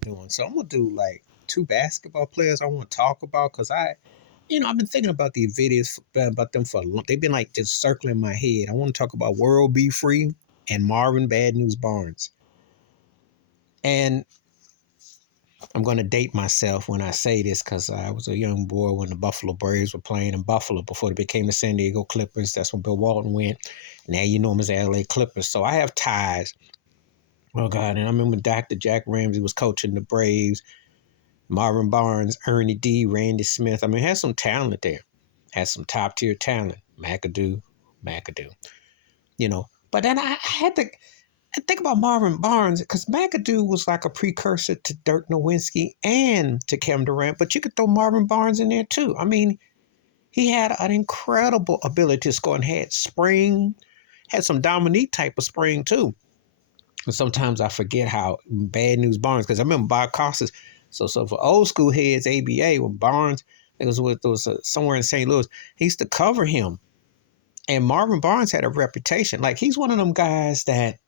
doing. So I'm gonna do like two basketball players I want to talk about because I've been thinking about these videos about them for a long. They've been like just circling my head. I want to talk about World B. Free and Marvin Bad News Barnes. And I'm going to date myself when I say this because I was a young boy when the Buffalo Braves were playing in Buffalo before they became the San Diego Clippers. That's when Bill Walton went. Now you know them as the LA Clippers. So I have ties. Oh, God. And I remember Dr. Jack Ramsey was coaching the Braves. Marvin Barnes, Ernie D, Randy Smith. I mean, had some talent there. Had some top tier talent. McAdoo. But then I had to think about Marvin Barnes because McAdoo was like a precursor to Dirk Nowitzki and to Kevin Durant, but you could throw Marvin Barnes in there too. I mean, he had an incredible ability to score and had spring, had some Dominique type of spring too. And sometimes I forget how Bad News Barnes, because I remember Bob Costas. So for old school heads, ABA, when Barnes, it was somewhere in St. Louis, he used to cover him. And Marvin Barnes had a reputation. Like he's one of them guys that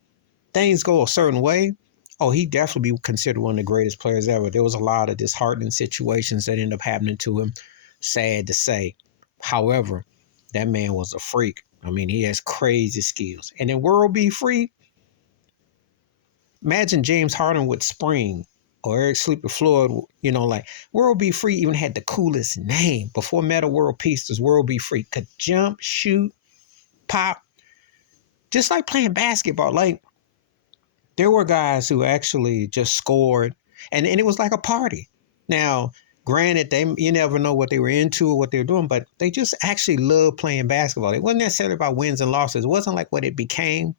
things go a certain way, oh, he definitely be considered one of the greatest players ever. There was a lot of disheartening situations that ended up happening to him. Sad to say. However, that man was a freak. I mean, he has crazy skills. And in World B. Free, imagine James Harden with Spring or Eric Sleeper Floyd, like World B. Free even had the coolest name. Before Meta World Peace, was World B. Free. Could jump, shoot, pop, just like playing basketball. Like, there were guys who actually just scored, and it was like a party. Now, granted, you never know what they were into or what they were doing, but they just actually loved playing basketball. It wasn't necessarily about wins and losses. It wasn't like what it became.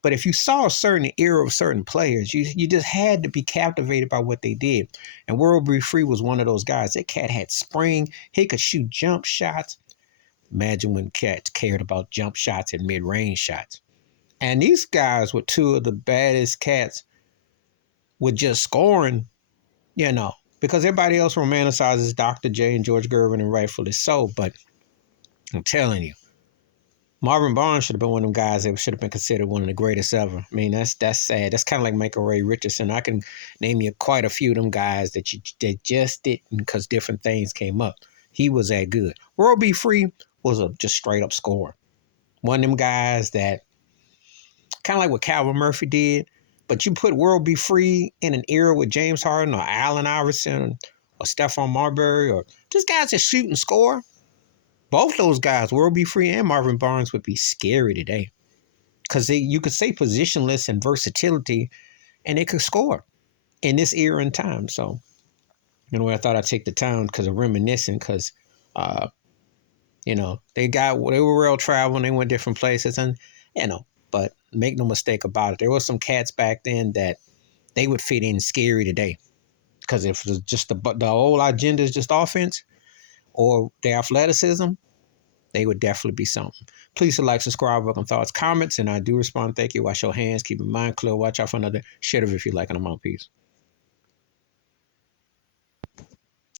But if you saw a certain era of certain players, you just had to be captivated by what they did. And World B. Free was one of those guys. That cat had spring. He could shoot jump shots. Imagine when cats cared about jump shots and mid-range shots. And these guys were two of the baddest cats with just scoring, because everybody else romanticizes Dr. J and George Gervin, and rightfully so. But I'm telling you, Marvin Barnes should have been one of them guys that should have been considered one of the greatest ever. I mean, that's sad. That's kind of like Michael Ray Richardson. I can name you quite a few of them guys that just didn't because different things came up. He was that good. World B. Free was a just straight up scorer. One of them guys that kind of like what Calvin Murphy did, but you put World B. Free in an era with James Harden or Allen Iverson or Stephon Marbury or just guys that shoot and score. Both those guys, World B. Free and Marvin Barnes, would be scary today because you could say positionless and versatility, and they could score in this era and time. So, I thought I'd take the time because of reminiscing because, they were well traveling, they went different places, and, but make no mistake about it. There were some cats back then that they would fit in scary today. Because if it was just the whole agenda is just offense or their athleticism, they would definitely be something. Please like, subscribe, welcome thoughts, comments, and I do respond. Thank you. Wash your hands. Keep your mind clear. Watch out for another shit if you like, and I'm out. Peace.